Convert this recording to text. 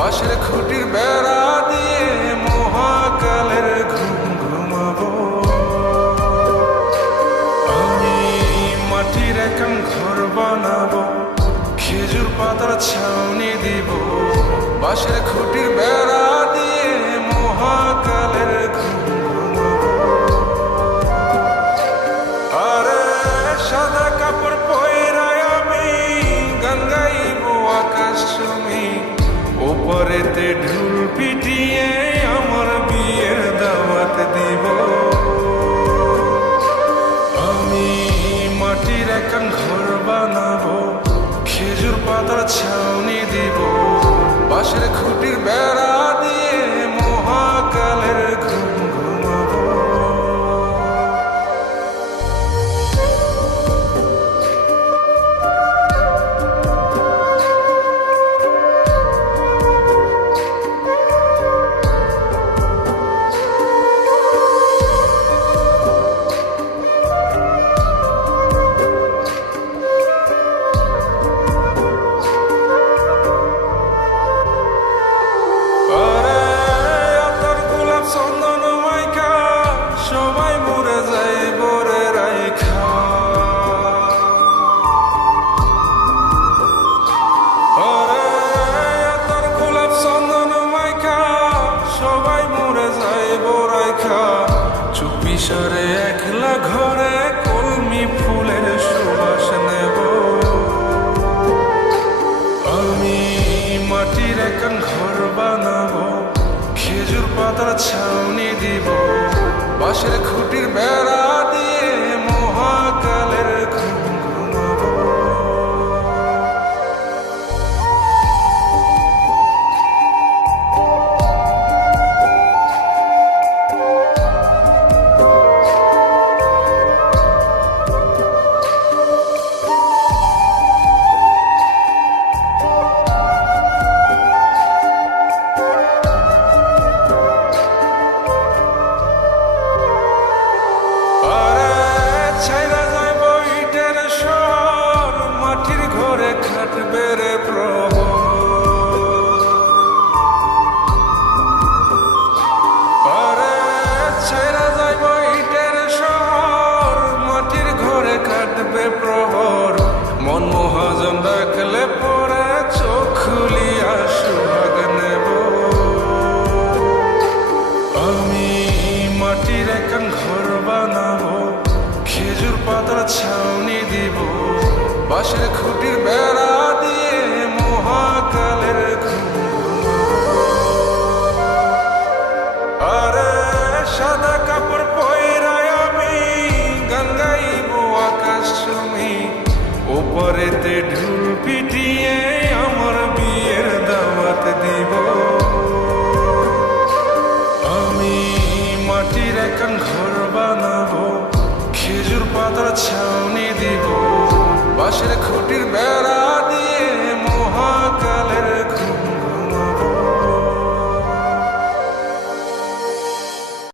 বাঁশের খুঁটির বেড়া দিয়ে মহাকালের ঘুম ঘুমাবো। আমি মাটির একান ঘর বানাবো, খেজুর পাতার ছাউনি দিব, বাঁশের খুঁটির বেড়া দিয়ে মহাকালের ঘুম ঘুমাবো। আরে সাদা কাপড় পয়রায় আমি গান গাইবো আকাশ চুমি, ওপরেতে ঢুল পিটিয়ে আমার বিয়ের দাওয়াত দিব। আমি মাটির একান ঘর বানাবো, খেজুর পাতার ছাউনি দিব, বাঁশের খুঁটির বেড়া দিয়ে মহাকালের ঘুম ঘুমাবো। চুপিসারে একলা ঘরে কলমি ফুলের সুবাস নেব। আমি মাটির একান ঘর বানাবো, খেজুর পাতার ছাউনি দিব, বাঁশের খুঁটির বেড়া দিয়ে